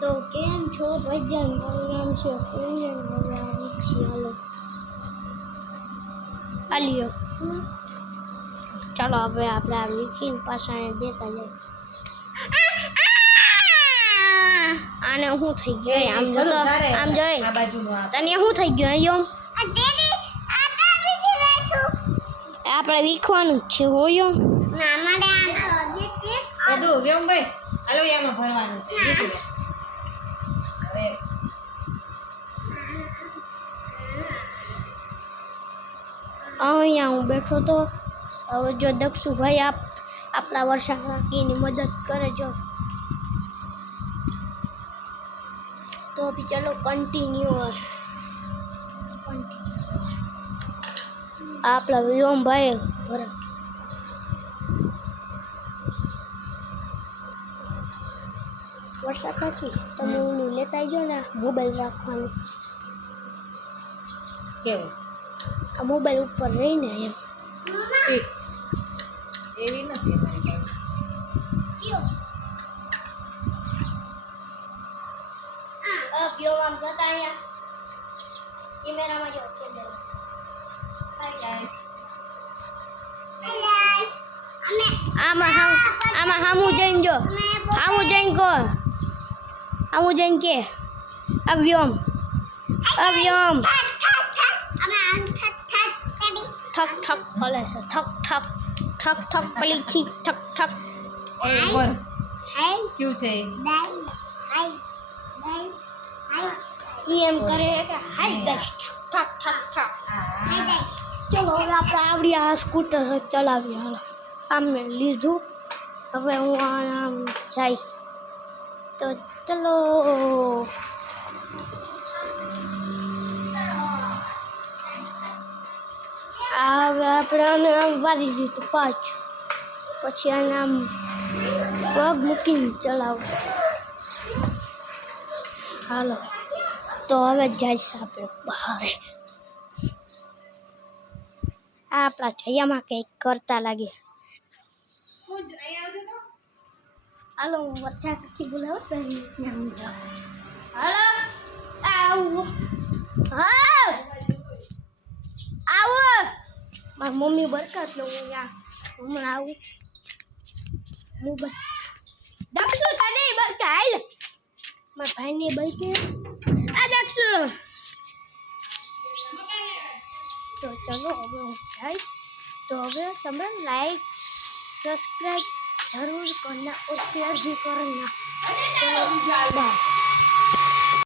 તો કેમ છો ભજન? મારું નામ છે પૂજન. હવે આવી છીએ. હાલો ચાલો હવે આપણે આ લીખીને પાછા દેતા જઈએ. આને શું થઈ ગયું? આમ જો તો આમ જોઈ તને શું થઈ ગયું? આપણે વીખવાનું જ છે હોયો. અહીંયા હું બેઠો તો હવે જો દક્ષુભાઈ આપણા વર્ષા કાકીની મદદ કરે જો તો બી ચલો કન્ટિન્યુ આપણા વ્યોમભાઈ ભરે વર્ષા કાકી તમે ઓલું લેતા આવજો ને મોબાઈલ રાખવાનું કેવું આ મોબાઈલ ઉપર રહીને એમ સ્ટીક એવી નથી મારી પાસે વ્યોમ આમ જતા અહીંયા કેમેરામાં જો કેમેરા આમાં હામું જઈને જો હામું જઈને કહો હામું જઈને કે અવ્યોમ થક થક બોલે છે થક થક પલી છી થક બોલ ક્યું છે એમ કરે કે હાઈ ગાઈસ થક ચલો હવે આપણે આવડી આ સ્કૂટર ચલાવીએ. હાલો આમ મેં લીધું હવે હું આમ જઈશ તો ચલો હવે આપણે આને આમ વારી દીધું પાછું પછી આને આમ પગ મૂકીને ચલાવું. હાલો તો હવે જઈશ આપણે બહાર. આપણા જયામાં કંઈક કરતા લાગે. હાલો હું વર્ષા કાકી બોલાવો તો નામ જાઓ. હાલો આવો મારી મમ્મી બરકા એટલે હું ત્યાં હમણાં આવું. દક્ષુ તને બરકા હાલ મારા ભાઈને બરકે આ દક્ષુ તો ચલો હવે હું જઈશ. તો હવે તમે લાઈક સબસ્ક્રાઈબ જરૂર करना और शेयर भी करना.